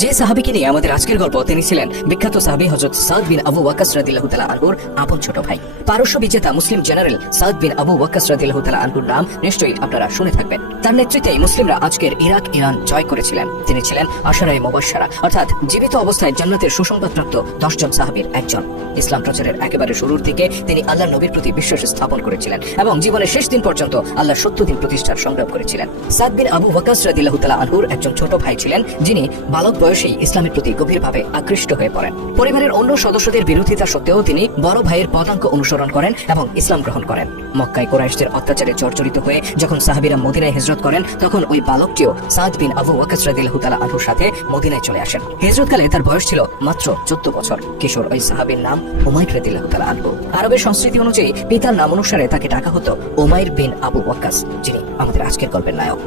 যে সাহাবীকে নিয়ে আমাদের আজকের গল্প তিনি ছিলেন বিখ্যাত সাহাবী হযরত সাদ বিন আবু ওয়াক্কাস রাদিয়াল্লাহু তাআলা আনহুর আপন ছোট ভাই। পারস্য বিজেতা মুসলিম জেনারেল সাদ বিন আবু ওয়াক্কাস রাদিয়াল্লাহু তাআলা আনহুর নাম নিশ্চয়ই আপনারা শুনে থাকবেন। তার নেতৃত্বে মুসলিমরা আজকের ইরাক ইরান জয় করেছিলেন। তিনি ছিলেন আশারায়ে মুবাশশারা অর্থাৎ জীবিত অবস্থায় জান্নাতের সুসংবাদপ্রাপ্ত 10 জন সাহাবীর একজন। ইসলাম প্রচারের একেবারে শুরুর দিকে তিনি আল্লাহর নবীর প্রতি বিশ্বাস স্থাপন করেছিলেন এবং জীবনের শেষ দিন পর্যন্ত আল্লাহর সত্য দিন প্রতিষ্ঠার সংগ্রাম করেছিলেন। সাদ বিন আবু ওয়াক্কাস রাদিয়াল্লাহু তাআলা আনহুর একজন ছোট ভাই ছিলেন, যিনি বালক বয়সেই ইসলামের প্রতি গভীরভাবে আকৃষ্ট হয়ে পড়েন। পরিবারের অন্য সদস্যদের বিরোধিতা সত্ত্বেও তিনি বড় ভাইয়ের পদাঙ্ক অনুসরণ করেন এবং ইসলাম গ্রহণ করেন। মক্কায় কুরাইশদের অত্যাচারে জর্জরিত হয়ে যখন সাহাবীরা মদিনায় হিজরত করেন, তখন ওই বালকটিও সাদ বিন আবু ওয়াক্কাস রাদিয়াল্লাহু তাআলা আনহুর সাথে মদিনায় চলে আসেন। হিজরতকালে তার বয়স ছিল মাত্র 14 বছর। কিশোর ওই সাহাবীর নাম উমাইর রাদিয়াল্লাহু তাআলা আনহু। আরবের সংস্কৃতি অনুযায়ী পিতার নাম অনুসারে তাকে ডাকা হতো উমাইর বিন আবু ওয়াক্কাস, যিনি আমাদের আজকের গল্পের নায়ক।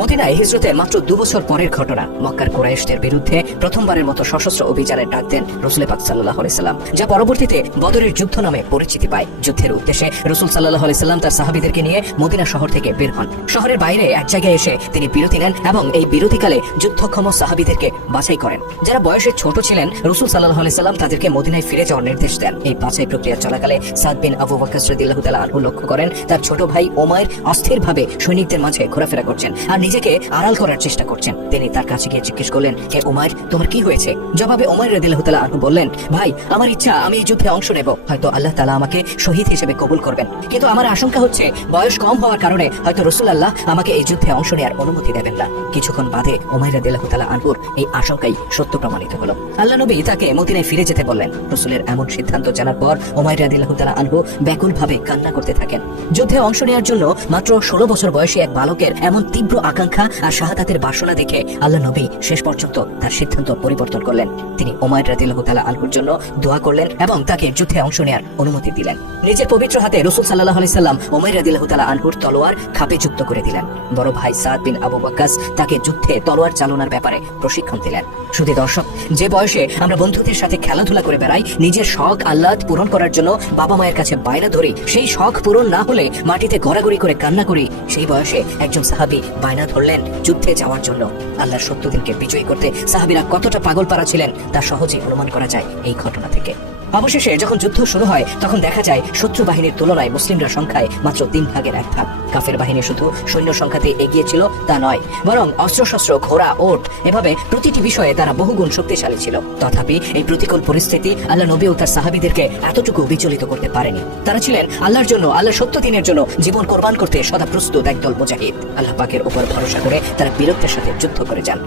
মদিনায় হিজরতের মাত্র 2 বছর পরের ঘটনা। মক্কার কুরাইশদের বিরুদ্ধে প্রথমবারের মতো সশস্ত্র অভিযানের ডাক দেন রাসূল পাক সাল্লাল্লাহু আলাইহি সাল্লাম, যা পরবর্তীতে বদরের যুদ্ধ নামে পরিচিতি পায়। যুদ্ধের উদ্দেশ্যে রাসূল সাল্লাল্লাহু আলাইহি সাল্লাম তার সাহাবীদেরকে নিয়ে মদিনা শহর থেকে বের হন। শহরের বাইরে এক জায়গায় এসে তিনি বিরতি নেন এবং এই বিরতিকালে যুদ্ধক্ষম সাহাবীদেরকে বাছাই করেন। যারা বয়সে ছোট ছিলেন, রাসূল সাল্লাল্লাহু আলাইহি সাল্লাম তাদেরকে মদিনায় ফিরে যাওয়ার নির্দেশ দেন। এই বাছাই প্রক্রিয়া চলাকালে সাদ বিন আবু ওয়াক্কাস রাদিয়াল্লাহু তাআলা আনহু লক্ষ্য করেন তার ছোট ভাই উমাইর অস্থিরভাবে সৈনিকদের মাঝে ঘোরাফেরা করছেন আর নিজেকে আড়াল করার চেষ্টা করছেন। তিনি তার কাছে গিয়ে জিজ্ঞেস করলেন, হে উমাইর, তোমার কি হয়েছে? জবাবে উমাইর রাদিয়াল্লাহু তাআলা আনহু বললেন, ভাই, আমার ইচ্ছা আমি এই যুদ্ধে অংশ নেব। হয়তো আল্লাহ তাআলা আমাকে শহীদ হিসেবে কবুল করবেন, কিন্তু আমার আশঙ্কা হচ্ছে বয়স কম হওয়ার কারণে হয়তো রাসূলুল্লাহ আমাকে এই যুদ্ধে অংশ নেওয়ার অনুমতি দেবেন না। কিছুক্ষণ বাদে উমাইর রাদিয়াল্লাহু তাআলা আনহুর এই আশঙ্কাই সত্য প্রমাণিত হলো। আল্লাহ নবী তাকে মদিনায় ফিরে যেতে বললেন। রাসূলের এমন সিদ্ধান্ত জানার পর উমাইর রাদিয়াল্লাহু তাআলা আনহু ব্যাকুলভাবে কান্না করতে থাকেন। যুদ্ধে অংশ নেওয়ার জন্য মাত্র 16 বছর বয়সী এক বালকের এমন তীব্র আকাঙ্ক্ষা আর শাহাদাতের বাসনা দেখে আল্লাহ নবী শেষ পর্যন্ত তার সিদ্ধান্ত পরিবর্তন করলেন। তিনি উমাইর রাদিয়াল্লাহু তাআলা আনহুর জন্য দোয়া করলেন এবং তাকে যুদ্ধে অংশ নেওয়ার অনুমতি দিলেন। নিজের পবিত্র হাতে রাসূল সাল্লাল্লাহু আলাইহি সাল্লাম উমাইর রাদিয়াল্লাহু তাআলা আনহুর তলোয়ার খাপে যুক্ত করে দিলেন। বড় ভাই সাদ বিন আবু ওয়াক্কাস তাকে যুদ্ধে তলোয়ার চালনার ব্যাপারে প্রশিক্ষণ দিলেন। শুধু দর্শক, যে বয়সে আমরা বন্ধুদের সাথে খেলাধুলা করে বেড়াই, নিজের শখ আহ্লাদ পূরণ করার জন্য বাবা মায়ের কাছে বায়না ধরি, সেই শখ পূরণ না হলে মাটিতে গড়াগড়ি করে কান্না করি, সেই বয়সে একজন সাহাবী বায়না ধরলেন যুদ্ধে যাওয়ার জন্য। আল্লাহর সত্য দিনকে বিজয়ী করতে সাহাবীরা কতটা পাগলপারা ছিলেন তা সহজেই অনুমান করা যায় এই ঘটনা থেকে। অবশেষে যখন যুদ্ধ শুরু হয়, তখন দেখা যায় শত্রু বাহিনীর তুলনায় মুসলিমরা সংখ্যায় মাত্র 3 ভাগের 1 ভাগ। কাফের বাহিনী শুধু সৈন্য সংখ্যাতে এগিয়ে ছিল তা নয়, বরং অস্ত্রশস্ত্র, ঘোড়া, ওট এভাবে প্রতিটি বিষয়ে তারা বহুগুণ শক্তিশালী ছিল। তথাপি এই প্রতিকূল পরিস্থিতি আল্লাহ নবী ও তার সাহাবীদেরকে এতটুকু বিচলিত করতে পারেনি। তারা ছিলেন আল্লাহর জন্য, আল্লাহর সত্য দিনের জন্য জীবন কোরবান করতে সদা প্রস্তুত একদল মুজাহিদ। আল্লাহ পাকের উপর ভরসা করে তারা বীরত্বের সাথে যুদ্ধ করে যান।